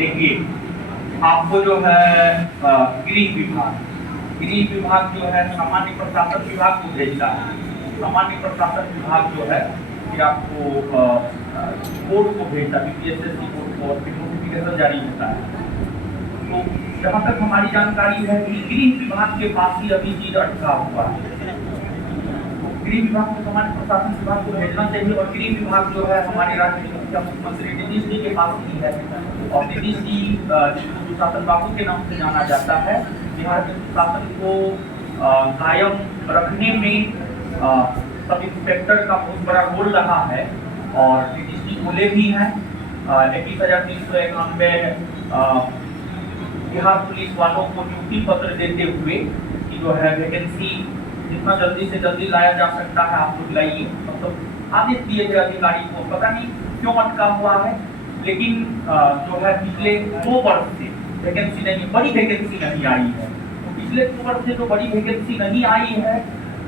देखिए, आपको जो है गृह विभाग जो है सामान्य प्रशासन विभाग को भेजता है। सामान्य प्रशासन विभाग जो है कि आपको बोर्ड को भेजता है, बीपीएससी बोर्ड को, और फिर नोटिफिकेशन जारी होता है। तो जहाँ तक हमारी जानकारी है कि गृह विभाग के पास ही अभी चीज अटका हुआ है। तो गृह विभाग को सामान्य प्रशासन विभाग को भेजना चाहिए, और गृह विभाग जो है हमारे राज्य के मुख्यमंत्री नीतीश जी के पास ही है। और नीतीश जी शासन बाबू के नाम से जाना जाता है। बिहार के शासन को कायम रखने में सब इंस्पेक्टर का बहुत बड़ा रोल रहा है, और नीतीश जी बोले भी हैं 21,391 बिहार पुलिस वालों को नियुक्ति पत्र देते हुए कि जो है वैकेंसी जितना जल्दी से जल्दी लाया जा सकता है आप लोग लाइए। मतलब आदेश दिए थे अधिकारी को, पता नहीं क्यों अटका हुआ है, लेकिन जो है पिछले 2 वर्ष से वैकेंसी नहीं, बड़ी वैकेंसी नहीं आई है। तो पिछले 2 वर्ष से जो बड़ी वैकेंसी नहीं आई है,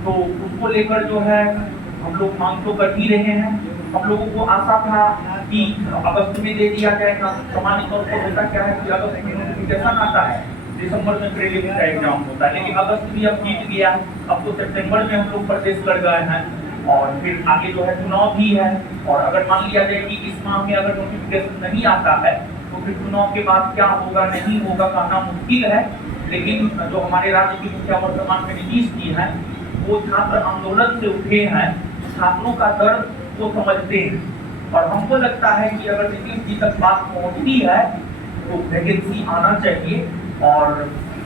तो उसको लेकर जो है हम लोग मांग तो कर ही रहे हैं। हम लोगों को आशा था कि अगस्त में दे दिया जाएगा। सामान्य तौर पर होता क्या है कि अगस्त में नोटिफिकेशन आता है, दिसंबर में प्रीलिम्स का एग्जाम होता है, लेकिन अगस्त भी अब बीत गया। अब तो सितंबर में हम लोग प्रदेश कर गए हैं, और फिर आगे जो है चुनाव भी है। और अगर मान लिया जाए कि इस माह में अगर नोटिफिकेशन नहीं आता है, तो फिर चुनाव के बाद क्या होगा नहीं होगा कहना मुश्किल है। लेकिन जो हमारे राज्य के मुखिया वर्तमान में नीतीश जी हैं, वो छात्र आंदोलन से उठे हैं, छात्रों का दर्द वो समझते हैं, और हमको लगता है कि अगर नीतीश जी तक बात पहुंचती है तो वैकेंसी आना चाहिए। और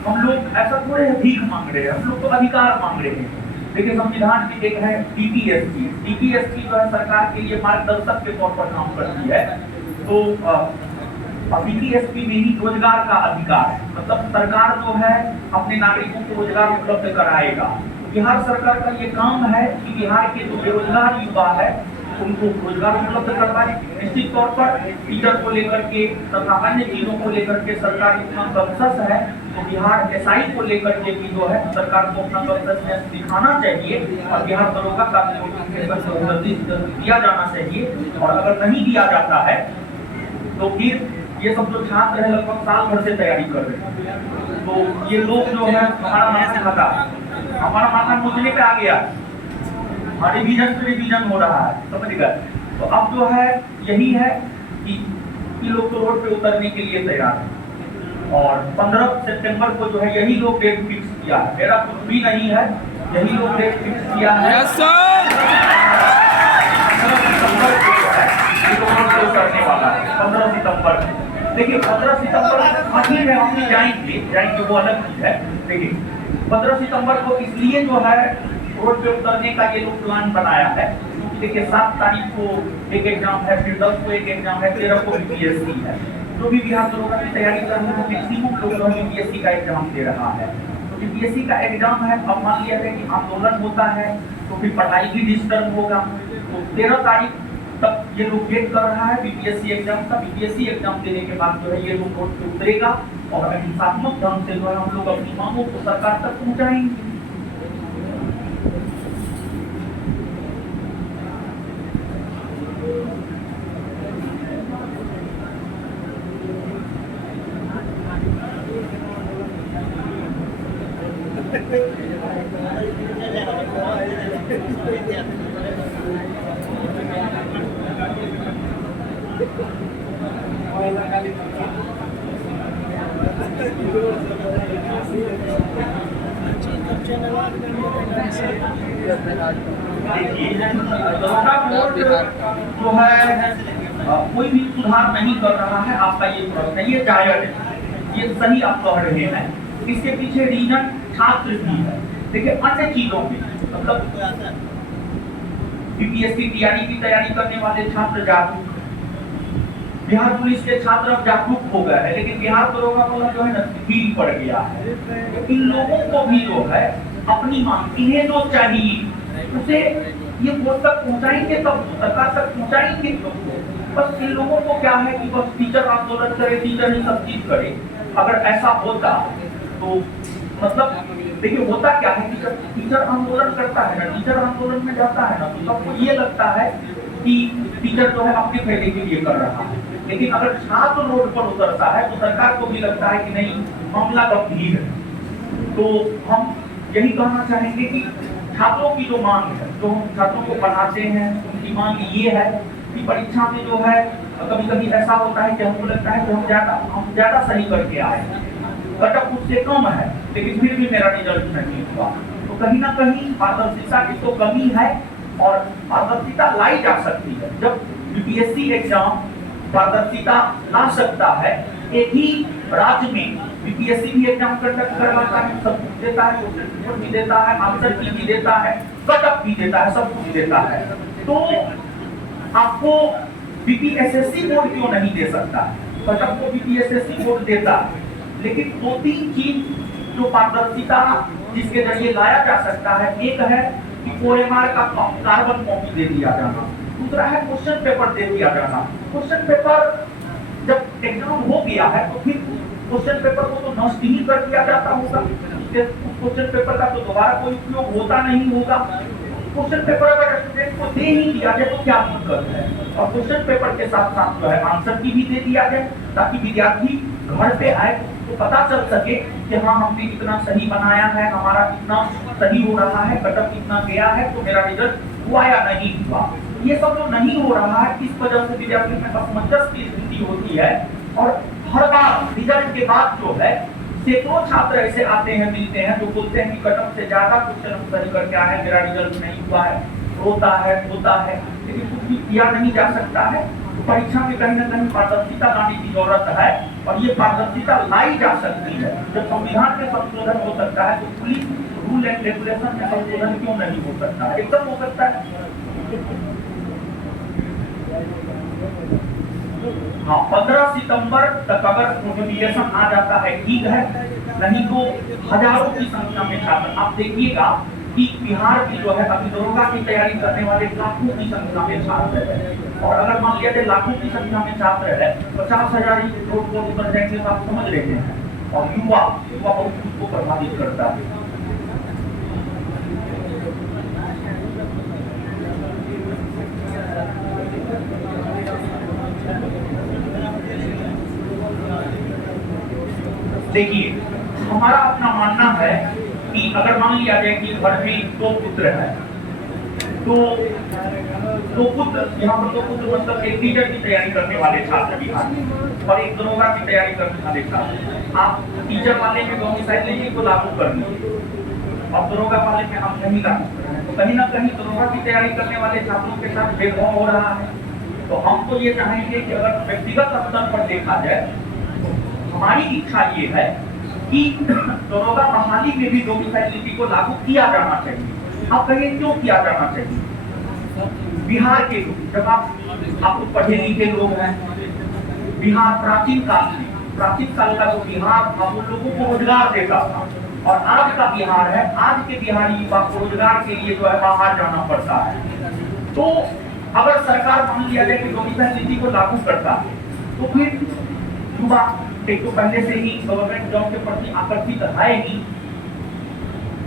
हम लोग ऐसा थोड़े भीख मांग रहे हैं, हम लोग तो अधिकार मांग रहे हैं। देखिए, संविधान में एक है डीपीएसपी। डीपीएसपी जो है सरकार के लिए मार्गदर्शक के तौर पर काम करती है। तो डीपीएसपी में ही रोजगार का अधिकार है, मतलब सरकार जो है अपने नागरिकों को रोजगार उपलब्ध कराएगा। बिहार सरकार का ये काम है कि बिहार के जो बेरोजगार युवा है उनको रोजगार उपलब्ध करवाए। निश्चित तौर पर टीचर को लेकर के तथा अन्य चीजों को लेकर के सरकार इतना कंसस है, तो बिहार एसआई को लेकर के भी जो है सरकार को अपना कंससनेस दिखाना चाहिए, और बिहार दरोगा का दिया जाना चाहिए। और अगर नहीं दिया जाता है तो फिर ये सब जो छात्र है लगभग साल भर से तैयारी कर रहे हैं, तो ये लोग जो है हमारा माथा खाता है, हमारा माथा मुझने पे आ गया, रिवीजन पे रिवीजन हो रहा है, समझ गए। तो अब जो है यही है कि लोग तो रोड पे उतरने के लिए तैयार हैं, और 15 सितंबर को जो है यही लोग डेट फिक्स किया है। मेरा कुछ भी नहीं है, यही लोग डेट फिक्स किया है। 15 सितंबर। देखिए 15 सितंबर ठीक है, हम जाएंगे वो अलग चीज है। देखिए 15 सितंबर को इसलिए जो है रोड पे उतरने का ये लोग प्लान बनाया है, क्योंकि देखिए 7 तारीख को एक एग्जाम है, फिर 10 को एक एग्जाम है, 13 को बीपीएससी है। जो भी बिहार दरोगा की तैयारी कर रहे हैं मैक्सिमम लोग बीपीएससी का एग्जाम दे रहा है। तो बीपीएससी का एग्जाम है, अब मान लिया जाए कि आंदोलन होता है तो फिर पढ़ाई भी डिस्टर्ब होगा। तो 13 तारीख तक ये लोग वेट कर रहा है बीपीएससी एग्जाम का। बीपीएससी एग्जाम देने के बाद जो है ये लोग रोड पे उतरेगा, और हिंसात्मक ढंग से जो है हम लोग अपनी मांगों को सरकार तक पहुंचाएंगे। जो है कोई भी सुधार नहीं कर रहा है, आपका ये प्रश्न है, ये जायज है, ये सही आप कह रहे हैं। इसके पीछे रीजन छात्र भी है। देखिए अन्य चीजों में मतलब बीपीएससी टीआरई की तैयारी करने वाले छात्र जागरूक, बिहार पुलिस के छात्र अब जागरूक हो गए हैं, लेकिन बिहार दरोगा वाला जो है ना ढील पड़ गया है। तो इन लोगों को भी जो है अपनी मांग, इन्हें जो चाहिए उसे ये बोर्ड तक पहुंचाएंगे, तब सरकार तक पहुंचाएंगे। बस इन लोगों को क्या है कि बस टीचर आंदोलन करे, टीचर ही सब चीज करे। अगर ऐसा होता तो मतलब देखिए होता क्या है कि टीचर आंदोलन करता है ना, टीचर आंदोलन में जाता है ना, तो सबको ये लगता है कि टीचर जो है अपने फायदे के लिए कर रहा है। लेकिन अगर छात्र रोड पर उतरता है तो सरकार को भी लगता है कि नहीं, मामला गंभीर है। तो हम यही कहना चाहेंगे कि छात्रों की जो मांग है, जो हम छात्रों को पढ़ाते हैं, उनकी मांग ये है कि परीक्षा में जो है कभी कभी ऐसा होता है कि हमको लगता है कि हम ज्यादा सही करके आए, कटअप उससे कम है, लेकिन फिर भी मेरा रिजल्ट नहीं हुआ। तो कहीं ना कहीं पारदर्शिता की तो कमी है, और पारदर्शिता लाई जा सकती है जब यूपीएससी एग्जाम पारदर्शिता ला सकता है। एक ही राज्य में यूपीएससी भी एग्जाम कंडक्ट करवाता है, सब कुछ देता है, क्वेश्चन पेपर भी देता है, आंसर की भी देता है, कटअप भी देता है, सब कुछ देता है। तो आपको बीपीएसएससी बोर्ड क्यों नहीं दे सकता? कटअप को बीपीएसएससी बोर्ड देता है, लेकिन 2-3 चीज जो पारदर्शिता जिसके जरिए लाया जा सकता है, एक है कि ओएमआर का कार्बन कॉपी दे दिया जाना, दूसरा है क्वेश्चन पेपर दे दिया जाना। क्वेश्चन पेपर जब एग्जाम हो गया है तो फिर क्वेश्चन पेपर को तो नष्ट ही कर दिया जाता होगा, क्वेश्चन पेपर का तो दोबारा कोई उपयोग होता नहीं होगा। क्वेश्चन पेपर अगर स्टूडेंट को दे ही दिया जाए तो क्या दिक्कत है? और क्वेश्चन पेपर के साथ साथ जो है आंसर की भी दे दिया जाए, ताकि विद्यार्थी घर पे आए तो पता चल सके कि हाँ, हमने इतना सही बनाया है, हमारा कितना सही हो रहा है, कटअप कितना गया है, तो मेरा रिजल्ट हुआ या नहीं हुआ। ये सब जो नहीं हो रहा है, इस वजह से विद्यार्थी में असमंजस की स्थिति होती है। और हर बार रिजल्ट के बाद जो है सैकड़ों छात्र ऐसे आते हैं, मिलते हैं, जो बोलते हैं कि कटअप से ज्यादा क्वेश्चन हम सही करके आए हैं, मेरा रिजल्ट नहीं हुआ है, रोता है, होता है, लेकिन कुछ भी किया नहीं जा सकता है। तो परीक्षा में कहीं ना कहीं पारदर्शिता लाने की जरूरत है, और ये पारदर्शिता लाई जा सकती है। जब संविधान में संशोधन हो सकता है तो पुलिस रूल एंड रेगुलेशन में संशोधन क्यों नहीं हो सकता? एकदम हो सकता है। हाँ, 15 सितंबर तक अगर नोटिफिकेशन आ जाता है ठीक है, नहीं तो हजारों की संख्या में छात्र, आप देखिएगा कि बिहार की जो है अभी दरोगा की तैयारी करने वाले लाखों की संख्या में छात्र है। और अगर मान लिया जाए लाखों की संख्या में छात्र है, 50,000 रोड पर उतर जाएंगे तो आप समझ रहे हैं। और युवा बहुत कुछ को प्रभावित करता है। देखिए, हमारा अपना मानना है कि अगर मान लिया जाए कि घर में 2 पुत्र है, तो 2 पुत्र, यहाँ पर 2 पुत्र मतलब एक टीचर की तैयारी करने वाले छात्र बिहार में और एक दरोगा की तैयारी करने वाले छात्र। आप टीचर वाले में डोमिसाइलिटी को लागू कर लीजिए और दरोगा वाले में हम नहीं लागू कर रहे हैं, तो कहीं ना कहीं दरोगा की तैयारी करने वाले छात्रों के साथ भेदभाव हो रहा है। तो हम तो ये चाहेंगे कि अगर व्यक्तिगत स्तर पर देखा जाए, हमारी इच्छा ये है कि दरोगा बहाली में भी डोमिसाइलिटी को लागू किया जाना चाहिए। आप कहिए क्यों किया जाना चाहिए? बिहार के लोग, जब आप पढ़े लिखे लोग हैं, बिहार प्राचीन काल का जो बिहार था वो लोगों को रोजगार देता था, और आज का बिहार है, आज के बिहारी युवा को रोजगार के लिए जो है बाहर जाना पड़ता है। तो अगर सरकार मान लिया जाए कि डोमिसाइलिटी को लागू करता है, तो फिर युवा एक तो पहले से ही गवर्नमेंट जॉब के प्रति आकर्षित है ही,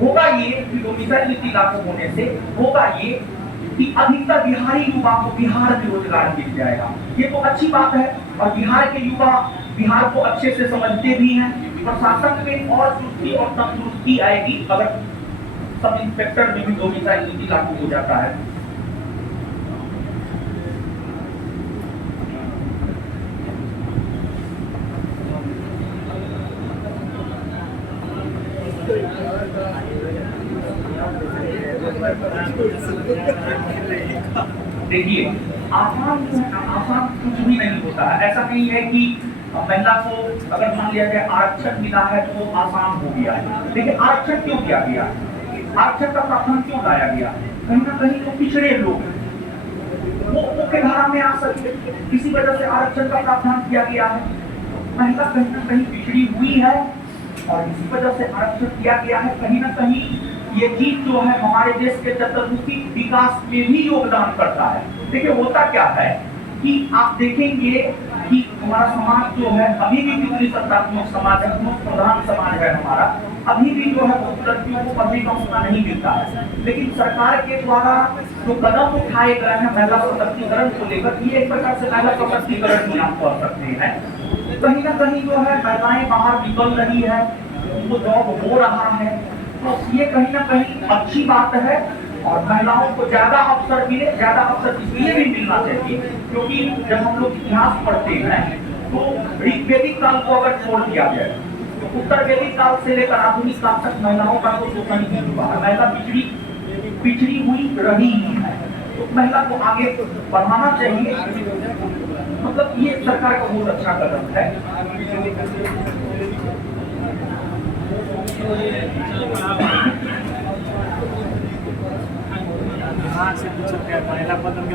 होगा ये कि डोमिसाइलिटी लागू होने से होगा ये कि अधिकतर बिहारी युवा को बिहार में रोजगार मिल जाएगा। ये तो अच्छी बात है, और बिहार के युवा बिहार को अच्छे से समझते भी हैं। प्रशासन में और चुस्ती और तंदुरुस्ती आएगी अगर सब इंस्पेक्टर में भी डोमिसाइलिटी लागू हो जाता है। देखिए, आसान कुछ भी नहीं होता है। ऐसा नहीं है कि महिला को अगर मान लिया जाए आरक्षण मिला है तो वो आसान हो गया है। देखिए, आरक्षण क्यों किया गया? आरक्षण का प्रावधान क्यों लाया गया? कहीं ना कहीं तो पिछड़े लोग वो मुख्य धारा में आ सकते, किसी वजह से आरक्षण का प्रावधान किया गया है। महिला कहीं ना कहीं पिछड़ी हुई है और इसी वजह से आरक्षण किया गया है। कहीं ना कहीं ये चीज जो है हमारे देश के चतुर्मुखी विकास में भी योगदान करता है। देखिए, होता क्या है कि आप देखेंगे कि हमारा समाज जो है अभी भी पितृसत्तात्मक समाज है, प्रधान समाज है हमारा। अभी भी जो है बहुत लड़कियों को पढ़ने का मौका नहीं मिलता है। लेकिन सरकार के द्वारा जो कदम उठाए गए हैं महिला सशक्तिकरण को लेकर, ये एक प्रकार से महिला सशक्तिकरण ही आप कह सकते हैं। कहीं ना कहीं जो है महिलाएं बाहर निकल रही है, उनको जॉब हो रहा है, तो ये कहीं ना कहीं अच्छी बात है। और महिलाओं को ज्यादा अवसर मिले, ज्यादा अवसर इसलिए भी मिलना चाहिए क्योंकि जब हम लोग इतिहास पढ़ते हैं तो ऋग्वेदिक काल को अगर छोड़ दिया जाए तो उत्तर वैदिक काल से लेकर आधुनिक काल तक महिलाओं का तो शोषण ही हुआ है। महिला पिछड़ी हुई रही है, तो महिला को आगे बढ़ाना चाहिए। मतलब ये सरकार का बहुत अच्छा कदम है। हाँ से पूछो क्या महिला बदल के